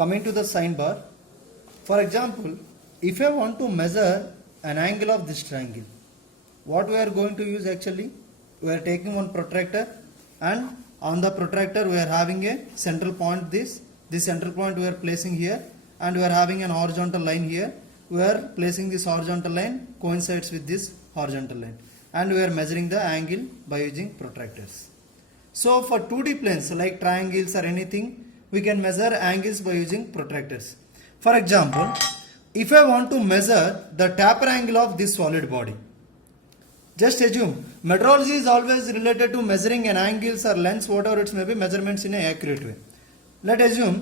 coming to the sine bar. For example, if I want to measure an angle of this triangle, what we are going to use actually? We are taking one protractor, and on the protractor we are having a central point. This central point we are placing here, and we are having an horizontal line here. We are placing this horizontal line coincides with this horizontal line, and we are measuring the angle by using protractors. So for 2D planes like triangles or anything, we can measure angles by using protractors. For example, if I want to measure the taper angle of this solid body, just assume metrology is always related to measuring an angles or lengths, whatever it may be, measurements in an accurate way. Let assume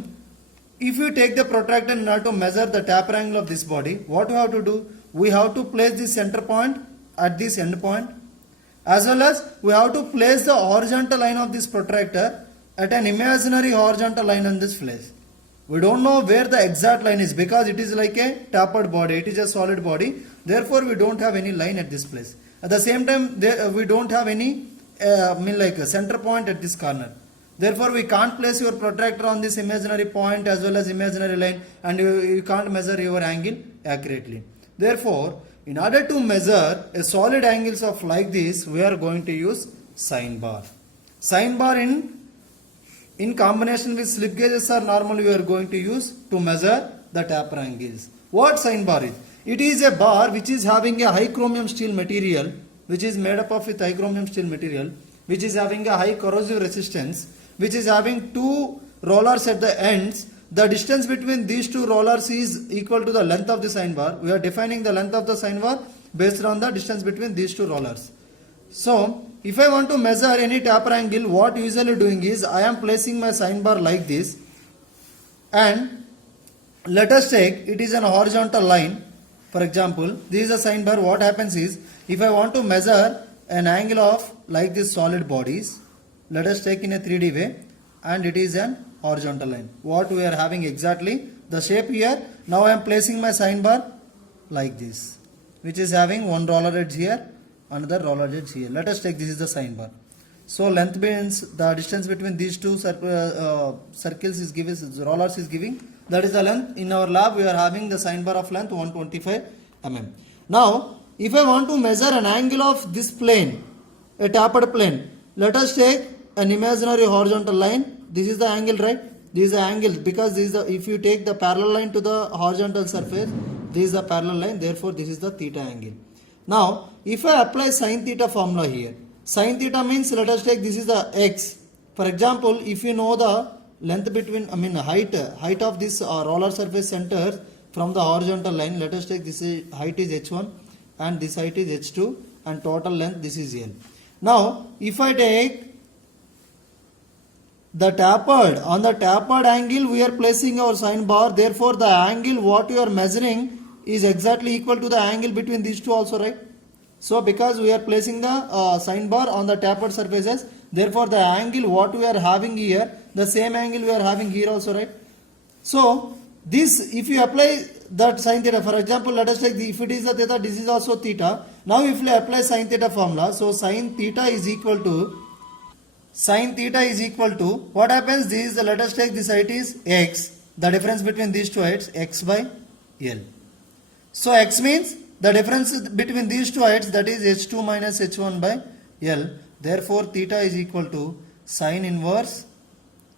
if you take the protractor in order to measure the taper angle of this body, what we have to do? We have to place the center point at this end point, as well as we have to place the horizontal line of this protractor at an imaginary horizontal line on this place. We don't know where the exact line is because it is like a tapered body, it is a solid body, therefore we don't have any line at this place. At the same time, we don't have any like a center point at this corner. Therefore, we can't place your protractor on this imaginary point as well as imaginary line, and you can't measure your angle accurately. Therefore, in order to measure a solid angles of like this, we are going to use sine bar. Sine bar in combination with slip gauges are normally we are going to use to measure the taper angles. What sine bar is? It is a bar which is having a high chromium steel material, which is made up of with high chromium steel material, which is having a high corrosive resistance, which is having two rollers at the ends. The distance between these two rollers is equal to the length of the sine bar. We are defining the length of the sine bar based on the distance between these two rollers. So, if I want to measure any taper angle, what usually doing is I am placing my sine bar like this, and let us take it is an horizontal line. For example, this is a sine bar. What happens is, if I want to measure an angle of like this solid bodies, let us take in a 3D way, and it is an horizontal line. What we are having exactly the shape here. Now I am placing my sine bar like this, which is having one roller edge here, another roller edge here. Let us take this is the sine bar. So length means the distance between these two circles is given, rollers is giving, that is the length. In our lab we are having the sine bar of length 125 mm. Now if I want to measure an angle of this plane, a tapered plane, let us take an imaginary horizontal line. This is the angle, right? This is the angle because this is the, if you take the parallel line to the horizontal surface, this is the parallel line, therefore this is the theta angle. Now if I apply sin theta formula here, sin theta means let us take this is the x. For example, if you know the length between, height of this roller surface center from the horizontal line, let us take this is, height is h1 and this height is h2 and total length this is l. Now if I take the tapered, on the tapered angle we are placing our sine bar, therefore the angle what you are measuring is exactly equal to the angle between these two also, right? So because we are placing the sine bar on the tapered surfaces, therefore the angle what we are having here, the same angle we are having here also, right? So this, if you apply that sin theta, for example, let us take if it is the theta, this is also theta. Now if we apply sin theta formula, so sin theta is equal to what happens? This is the, let us take this height is x, the difference between these two heights, x by l. So x means the difference between these two heights, that is h2 minus h1 by l. Therefore theta is equal to sin inverse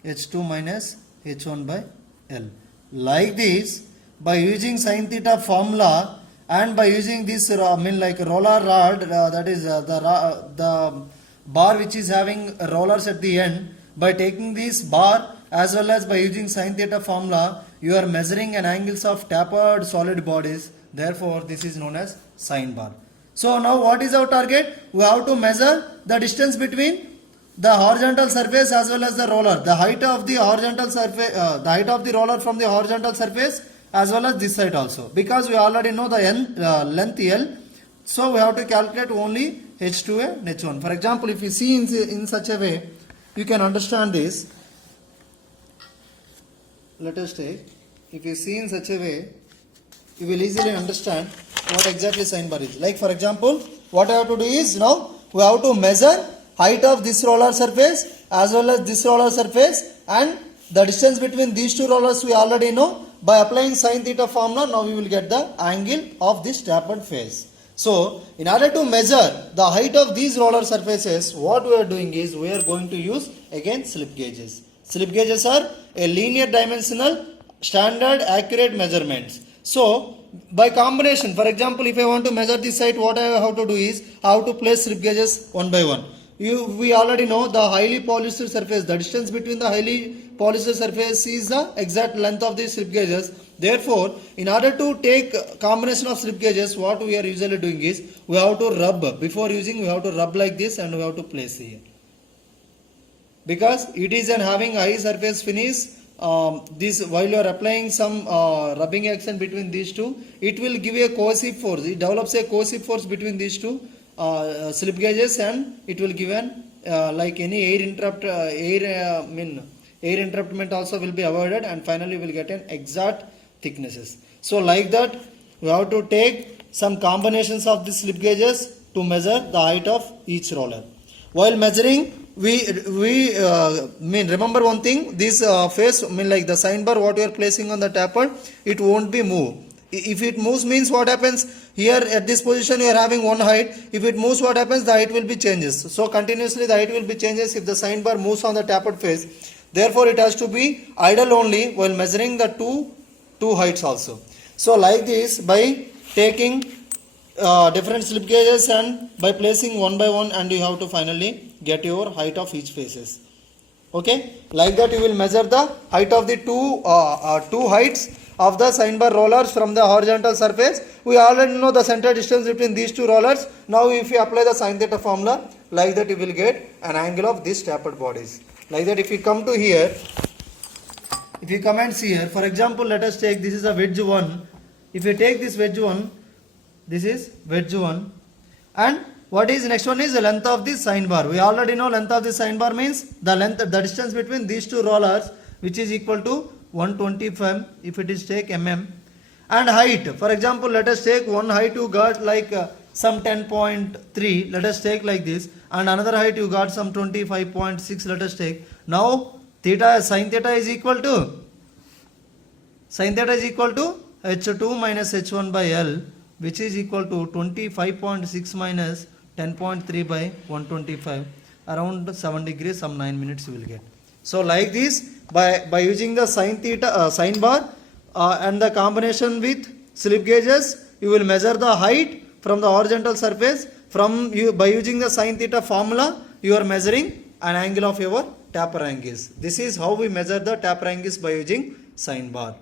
h2 minus h1 by l. Like this, by using sin theta formula and by using this like roller rod, that is the bar which is having rollers at the end, by taking this bar as well as by using sin theta formula, you are measuring an angles of tapered solid bodies. Therefore this is known as sine bar. So now what is our target? We have to measure the distance between the horizontal surface as well as the roller, the height of the horizontal surface, the height of the roller from the horizontal surface as well as this side also, because we already know the length L. So we have to calculate only h2 and h1. For example, if you see in such a way, you can understand this. Let us take, if you see in such a way, you will easily understand what exactly sine bar is. Like for example, what I have to do is, now we have to measure height of this roller surface as well as this roller surface and the distance between these two rollers we already know. By applying sin theta formula, now we will get the angle of this tapered face. So in order to measure the height of these roller surfaces, what we are doing is we are going to use again slip gauges. Slip gauges are a linear dimensional standard accurate measurements. So by combination, for example, if I want to measure this height, what I have to do is I have to place slip gauges one by one. We already know the highly polished surface, the distance between the highly polished surface is the exact length of these slip gauges. Therefore, in order to take combination of slip gauges, what we are usually doing is we have to rub. Before using, we have to rub like this and we have to place here. Because it is an having high surface finish, this while you are applying some rubbing action between these two, it will give a cohesive force. It develops a cohesive force between these two slip gauges, and it will give an like any air interruptment also will be avoided, and finally we will get an exact thicknesses. So like that, we have to take some combinations of the slip gauges to measure the height of each roller. While measuring, we remember one thing, this face like the sign bar what we are placing on the tapered, it won't be moved. If it moves means what happens here at this position you are having one height. If it moves, what happens, the height will be changes. So continuously the height will be changes if the sign bar moves on the tapered face. Therefore it has to be idle only while measuring the two heights also. So like this, by taking different slip gauges and by placing one by one, and you have to finally get your height of each faces. Okay, like that you will measure the height of the two heights of the sign bar rollers from the horizontal surface. We already know the center distance between these two rollers. Now if you apply the sin theta formula, like that you will get an angle of these tapered bodies. Like that, if you come to here, if you commence here, for example, let us take this is a wedge 1. If you take this wedge 1, this is wedge 1, and what is next one is the length of this sign bar. We already know length of the sign bar means the distance between these two rollers, which is equal to 125 if it is take mm. And height, for example, let us take one height you got like some 10.3, let us take like this, and another height you got some 25.6, let us take. Now sin theta is equal to h2 minus h1 by L, which is equal to 25.6 minus 10.3 by 125, around 7 degrees, some 9 minutes you will get. So like this, by using the sin bar and the combination with slip gauges, you will measure the height from the horizontal surface. By using the sin theta formula, you are measuring an angle of your taper angles. This is how we measure the taper angles by using sin bar.